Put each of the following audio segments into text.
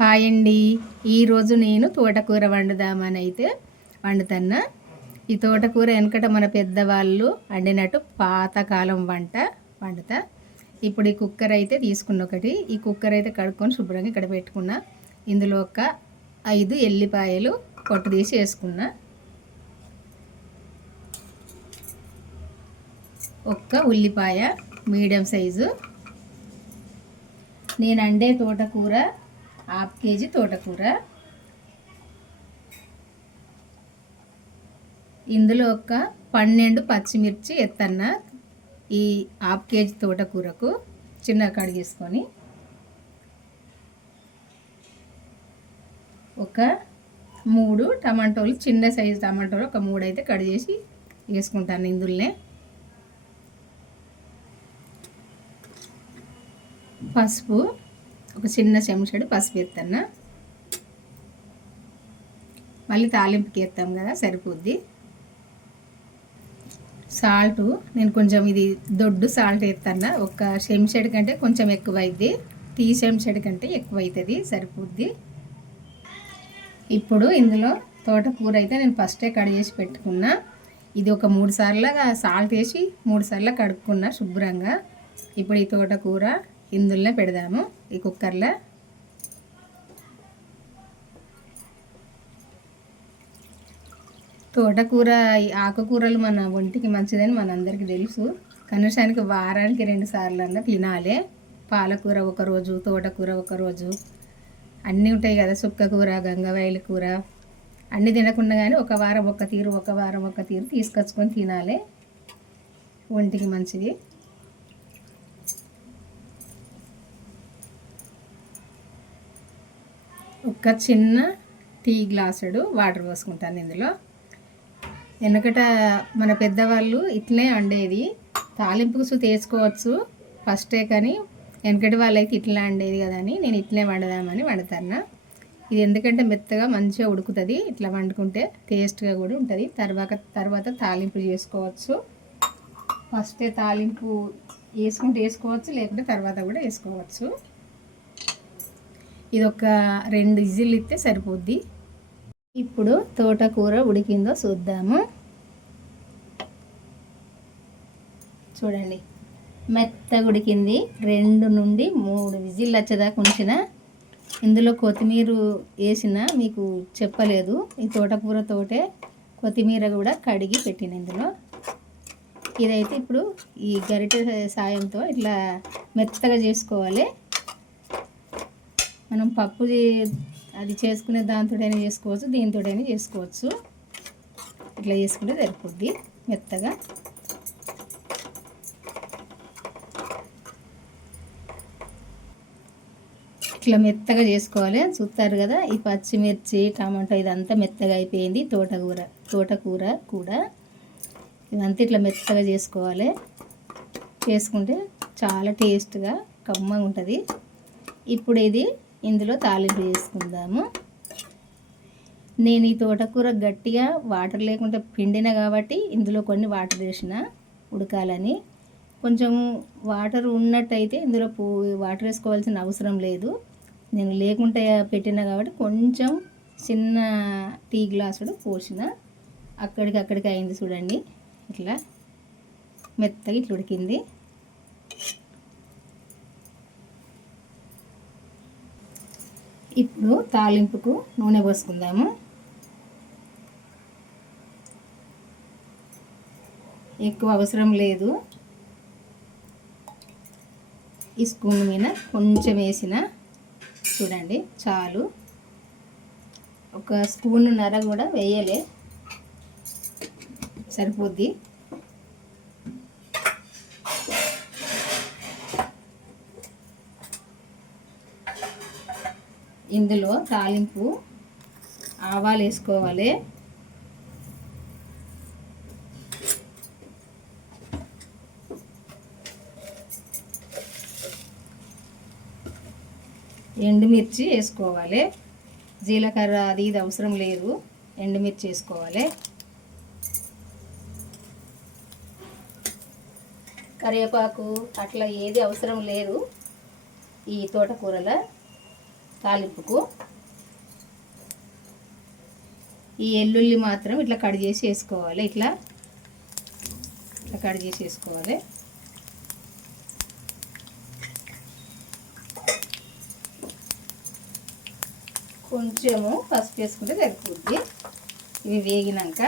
Hi అండి. ఈరోజు నేను తోటకూర వండుదామని అయితే వండుతున్నా. ఈ తోటకూర వెనకట మన పెద్దవాళ్ళు వండినట్టు పాతకాలం వండుతా. ఇప్పుడు ఈ కుక్కర్ అయితే తీసుకున్న ఒకటి. ఈ కుక్కర్ అయితే కడుక్కొని శుభ్రంగా ఇక్కడ పెట్టుకున్నా. ఇందులో ఒక 5 ఎల్లిపాయలు పొట్టు తీసి వేసుకున్నా. ఒక్క ఉల్లిపాయ మీడియం సైజు. నేను వండే తోటకూర 1/2 కేజీ తోటకూర. ఇందులో ఒక 12 పచ్చిమిర్చి ఎత్తన్న ఈ 1/2 కేజీ తోటకూరకు చిన్న కడిగేసుకొని, ఒక 3 టమాటోలు చిన్న సైజు టమాటోలు ఒక 3 అయితే కట్ చేసి వేసుకుంటాను. ఇందులోనే పసుపు ఒక చిన్న చెంచాడు పసుపు ఎత్తన్న. మళ్ళీ తాలింపుకి ఎత్తాం కదా, సరిపోద్ది. సాల్టు నేను కొంచెం ఇది దొడ్డు సాల్ట్ ఎత్తన్న. ఒక చెంచాడు కంటే కొంచెం ఎక్కువ అయింది, టీ చెంచాడు కంటే ఎక్కువ అవుతుంది, సరిపోద్ది. ఇప్పుడు ఇందులో తోటకూర అయితే నేను ఫస్టే కట్ చేసి పెట్టుకున్నా. ఇది ఒక 3 సార్లు సాల్ట్ వేసి 3 సార్లు కడుక్కున్నా శుభ్రంగా. ఇప్పుడు ఈ తోటకూర ఇందులోనే పెడదాము ఈ కుక్కర్లో. తోటకూర ఆకుకూరలు మన ఒంటికి మంచిదని మనందరికీ తెలుసు. కనీసానికి వారానికి 2 సార్లు అన్నా తినాలి. పాలకూర ఒకరోజు, తోటకూర ఒకరోజు, అన్నీ ఉంటాయి కదా, సుక్కకూర, గంగవాయిల కూర, అన్నీ తినకుండా కానీ ఒక వారం ఒక తీరు తీసుకొచ్చుకొని తినాలి, ఒంటికి మంచిది. ఒక చిన్న టీ గ్లాసుడు వాటర్ పోసుకుంటాను ఇందులో. వెనకట మన పెద్దవాళ్ళు ఇట్లనే వండేది. తాలింపుకు తీసుకోవచ్చు ఫస్టే, కానీ వెనకటి వాళ్ళు అయితే ఇట్లా వండేది కదా అని నేను ఇట్లనే వండుదామని వండుతాను. ఇది ఎందుకంటే మెత్తగా మంచిగా ఉడుకుతుంది. ఇట్లా వండుకుంటే టేస్ట్గా కూడా ఉంటుంది. తర్వాత తాలింపు చేసుకోవచ్చు. ఫస్టే తాలింపు వేసుకుంటే వేసుకోవచ్చు, లేకుంటే తర్వాత కూడా వేసుకోవచ్చు. ఇది ఒక 2 విజిల్లు ఇస్తే సరిపోద్ది. ఇప్పుడు తోటకూర ఉడికిందో చూద్దాము. చూడండి, మెత్తగా ఉడికింది. 2 నుండి 3 విజిల్లు వచ్చేదాకా ఉంచిన. ఇందులో కొత్తిమీర వేసిన మీకు చెప్పలేదు. ఈ తోటకూరతోటే కొత్తిమీర కూడా కడిగి పెట్టిన ఇందులో. ఇదైతే ఇప్పుడు ఈ గరిటె సాయంతో ఇట్లా మెత్తగా చేసుకోవాలి. మనం పప్పు అది చేసుకునే దాంతోటైనా చేసుకోవచ్చు, దీంతోటైనా చేసుకోవచ్చు. ఇట్లా చేసుకుంటే సరిపోద్ది మెత్తగా. ఇట్లా మెత్తగా చేసుకోవాలి. చూస్తారు కదా, ఈ పచ్చిమిర్చి, టమాటో ఇదంతా మెత్తగా అయిపోయింది. తోటకూర కూడా ఇదంతా ఇట్లా మెత్తగా చేసుకోవాలి. చేసుకుంటే చాలా టేస్ట్గా కమ్మగా ఉంటుంది. ఇప్పుడు ఇది ఇందులో తాలింపు చేసుకుందాము. నేను ఈ తోటకూర గట్టిగా వాటర్ లేకుండా పిండిన కాబట్టి ఇందులో కొన్ని వాటర్ వేసిన ఉడకాలని. కొంచెం వాటర్ ఉన్నట్టయితే ఇందులో వాటర్ వేసుకోవాల్సిన అవసరం లేదు. నేను లేకుండా పెట్టిన కాబట్టి కొంచెం చిన్న టీ గ్లాసుడు పోసిన. అక్కడికి అయింది చూడండి. ఇట్లా మెత్తగా ఇట్లా ఉడికింది. ఇప్పుడు తాలింపుకు నూనె పోసుకుందాము. ఎక్కువ అవసరం లేదు. ఈ స్పూన్ మీద కొంచెం వేసిన చూడండి చాలు. ఒక స్పూన్నర కూడా వేయలే, సరిపోద్ది. ఇందులో తాలింపు ఆవాలు వేసుకోవాలి. ఎండుమిర్చి వేసుకోవాలి. జీలకర్ర అది ఇది అవసరం లేదు, ఎండుమిర్చి వేసుకోవాలి. కరివేపాకు అట్లా ఏది అవసరం లేదు ఈ తోటకూరలో. తాలింపుకు ఈ ఎల్లుల్లి మాత్రం ఇట్లా కట్ చేసి వేసుకోవాలి. ఇట్లా కట్ చేసి వేసుకోవాలి. కొంచెము పసుపు వేసుకుంటే సరిపోద్ది. ఇవి వేగినాక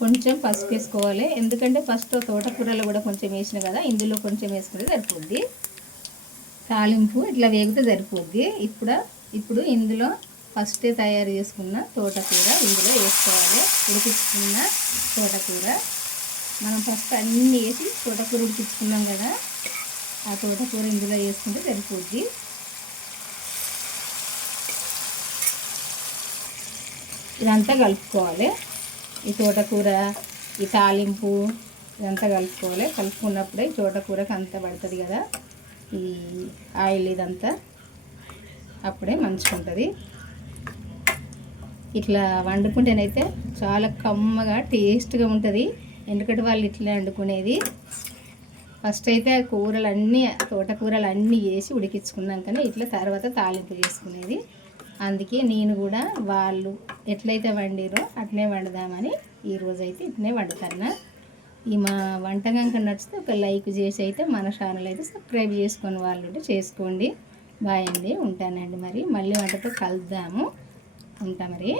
కొంచెం పసుపు వేసుకోవాలి. ఎందుకంటే ఫస్ట్ తోటకూరలో కూడా కొంచెం వేసిన కదా, ఇందులో కొంచెం వేసుకుంటే సరిపోద్ది. తాలింపు ఇట్లా వేగితే సరిపోద్ది. ఇప్పుడు ఇందులో ఫస్ట్ తయారు చేసుకున్న తోటకూర ఇందులో వేసుకోవాలి. ఉడికించుకున్న తోటకూర మనం ఫస్ట్ అన్నీ వేసి తోటకూర ఉడికించుకున్నాం కదా, ఆ తోటకూర ఇందులో వేసుకుంటే సరిపోద్ది. ఇదంతా కలుపుకోవాలి. ఈ తోటకూర, ఈ తాలింపు ఇదంతా కలుపుకోవాలి. కలుపుకున్నప్పుడే ఈ తోటకూరకు అంతా పడుతుంది కదా ఈ ఆయిల్, ఇదంతా అప్పుడే మంచిగా ఉంటుంది. ఇట్లా వండుకుంటేనైతే చాలా కమ్మగా టేస్ట్గా ఉంటుంది. ఎందుకంటే వాళ్ళు ఇట్లా వండుకునేది ఫస్ట్ అయితే కూరలన్నీ తోటకూరలన్నీ వేసి ఉడికించుకున్నాకనే ఇట్లా తర్వాత తాలింపు చేసుకునేది. అందుకే నేను కూడా వాళ్ళు ఎట్లయితే వండిరో అట్లనే వండుదామని ఈరోజైతే ఇట్లనే వండుతాను. ఈ మా వంటకం నచ్చితే ఒక లైక్ చేసి అయితే మన ఛానల్ అయితే సబ్స్క్రైబ్ చేసుకొని వాళ్ళు చేసుకోండి. బాయ్ అండి, ఉంటానండి. మరి మళ్ళీ వంటతో కలుద్దాము. ఉంటా మరి.